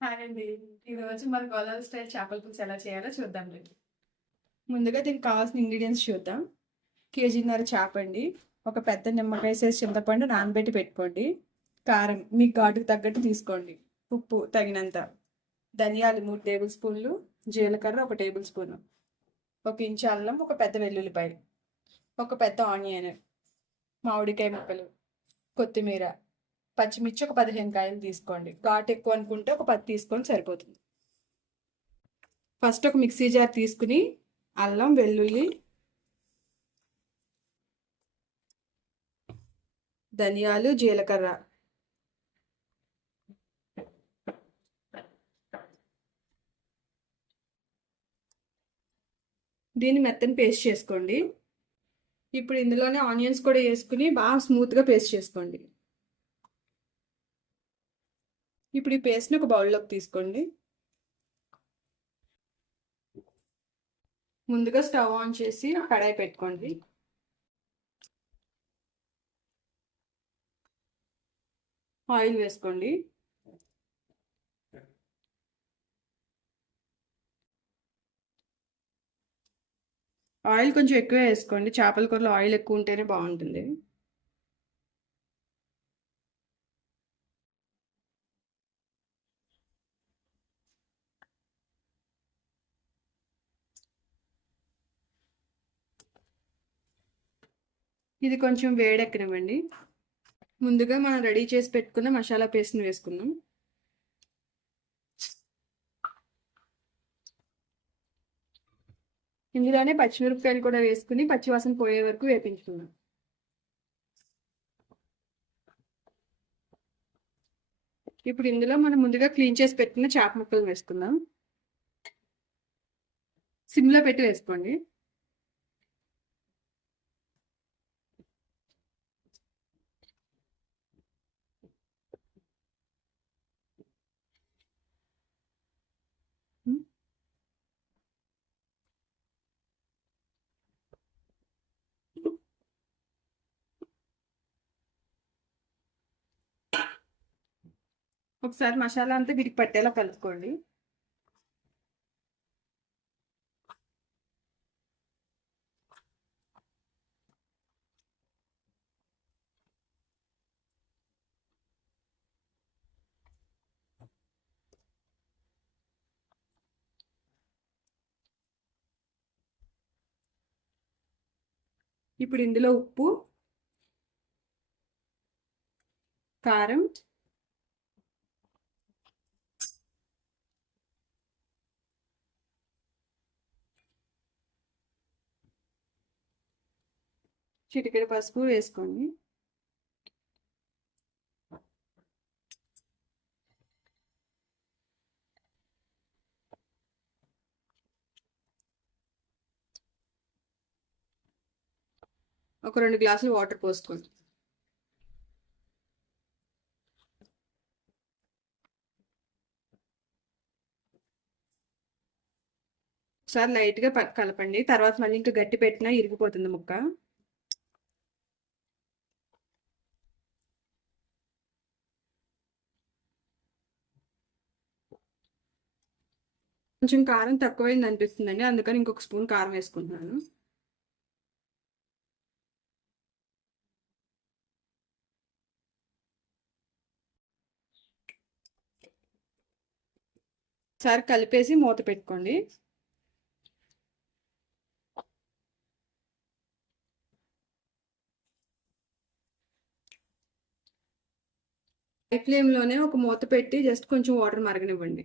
Hi అండి. ఈరోజు మన గోదావరి స్టైల్ చేపల పులుసు ఎలా చేయాలో చూద్దాం రండి. ముందుగా దీనికి కావాల్సిన ఇంగ్రీడియంట్స్ చూద్దాం. కేజీన్నర చేప అండి, ఒక పెద్ద నిమ్మకాయ సైజ్ చింతపండు నానబెట్టి పెట్టుకోండి. కారం మీకు ఘాటుకు తగ్గట్టు తీసుకోండి. ఉప్పు తగినంత. ధనియాలు 3 టేబుల్ స్పూన్లు, జీలకర్ర 1 టేబుల్ స్పూన్, 1 ఇంచు అల్లం, ఒక పెద్ద వెల్లుల్లిపాయ, ఒక పెద్ద ఆనియన్, మామిడికాయ ముక్కలు, కొత్తిమీర, పచ్చిమిర్చి ఒక 15 కాయలు తీసుకోండి. ఘాటు ఎక్కువ అనుకుంటే ఒక 10 తీసుకొని సరిపోతుంది. ఫస్ట్ ఒక మిక్సీ జార్ తీసుకుని అల్లం, వెల్లుల్లి, ధనియాలు, జీలకర్ర, దీన్ని మెత్తని పేస్ట్ చేసుకోండి. ఇప్పుడు ఇందులోనే ఆనియన్స్ కూడా వేసుకుని బాగా స్మూత్గా పేస్ట్ చేసుకోండి. ఇప్పుడు ఈ పేస్ట్ని ఒక బౌల్లోకి తీసుకోండి. ముందుగా స్టవ్ ఆన్ చేసి కడాయి పెట్టుకోండి. ఆయిల్ వేసుకోండి. ఆయిల్ కొంచెం ఎక్కువ వేసుకోండి, చేపల కూరలో ఆయిల్ ఎక్కువ ఉంటేనే బాగుంటుంది. ఇది కొంచెం వేడెక్కనివ్వండి. ముందుగా మనం రెడీ చేసి పెట్టుకున్న మసాలా పేస్ట్ని వేసుకుందాం. ఇందులోనే పచ్చిమిరపకాయలు కూడా వేసుకుని పచ్చివాసన పోయే వరకు వేపించుకుందాం. ఇప్పుడు ఇందులో మనం ముందుగా క్లీన్ చేసి పెట్టుకున్న చేప ముక్కలు వేసుకుందాం. సిమ్లో పెట్టి వేసుకోండి. ఒకసారి మసాలా అంతా వీటికి పట్టేలా కలుపుకోండి. ఇప్పుడు ఇందులో ఉప్పు, కారం, చిటికెడు పసుపు వేసుకోండి. ఒక 2 గ్లాసులు వాటర్ పోసుకోండి. ఒకసారి లైట్గా కలపండి, తర్వాత మళ్ళీ ఇంకా గట్టి పెట్టినా ఇరిగిపోతుంది ముక్క. కొంచెం కారం తక్కువైంది అనిపిస్తుందండి, అందుకని ఇంకొక స్పూన్ కారం వేసుకుంటున్నాను. ఒకసారి కలిపేసి మూత పెట్టుకోండి. హై ఫ్లేమ్లోనే ఒక మూత పెట్టి జస్ట్ కొంచెం వాటర్ మరగనివ్వండి.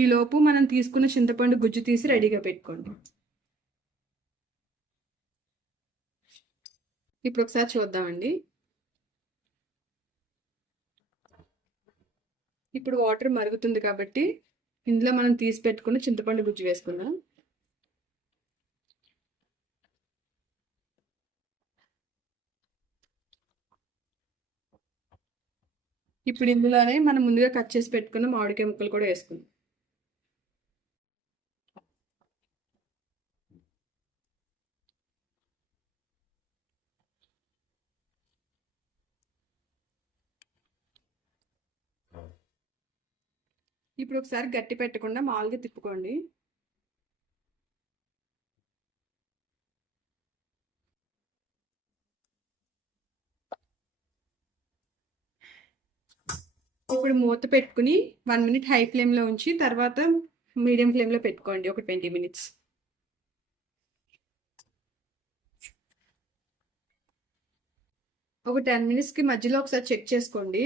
ఈలోపు మనం తీసుకున్న చింతపండు గుజ్జు తీసి రెడీగా పెట్టుకోండి. ఇప్పుడు ఒకసారి చూద్దామండి. ఇప్పుడు వాటర్ మరుగుతుంది కాబట్టి ఇందులో మనం తీసి పెట్టుకున్న చింతపండు గుజ్జు వేసుకుందాం. ఇప్పుడు ఇందులోనే మనం ముందుగా కట్ చేసి పెట్టుకున్న మామిడికాయ ముక్కలు కూడా వేసుకుందాం. ఇప్పుడు ఒకసారి గట్టి పెట్టకుండా మామూలుగా తిప్పుకోండి. ఇప్పుడు మూత పెట్టుకుని 1 మినిట్ హై ఫ్లేమ్లో ఉంచి తర్వాత మీడియం ఫ్లేమ్లో పెట్టుకోండి ఒక 20 మినిట్స్. ఒక 10 మినిట్స్కి మధ్యలో ఒకసారి చెక్ చేసుకోండి.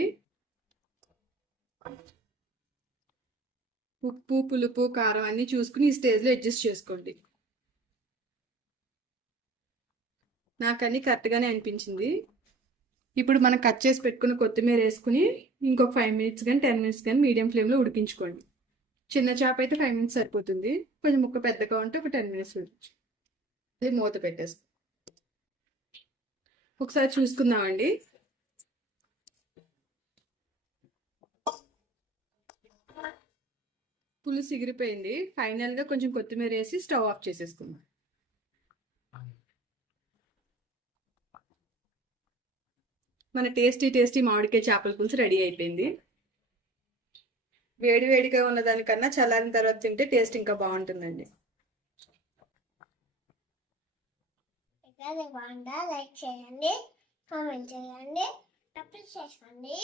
ఉప్పు, పులుపు, కారం అన్నీ చూసుకుని ఈ స్టేజ్లో అడ్జస్ట్ చేసుకోండి. నాకు అన్నీ కరెక్ట్గానే అనిపించింది. ఇప్పుడు మనం కట్ చేసి పెట్టుకుని కొత్తిమీర వేసుకుని ఇంకొక 5 మినిట్స్ కానీ 10 మినిట్స్ కానీ మీడియం ఫ్లేమ్లో ఉడికించుకోండి. చిన్న చేప అయితే 5 మినిట్స్ సరిపోతుంది. కొంచెం ముక్క పెద్దగా ఉంటే ఒక 10 మినిట్స్ ఉడికించు. ఇది మూత పెట్టేసుకో. ఒకసారి చూసుకుందామండి. పులుసు ఎగిరిపోయింది. ఫైనల్గా కొంచెం కొత్తిమీర వేసి స్టవ్ ఆఫ్ చేసేసుకుందాం. మన టేస్టీ మామిడికాయ చేపల పులుసు రెడీ అయిపోయింది. వేడివేడిగా ఉన్నదానికన్నా చల్లారిన తర్వాత తింటే టేస్ట్ ఇంకా బాగుంటుందండి. లైక్ చేయండి, కామెంట్ చేయండి, సబ్స్క్రైబ్ చేసుకోండి.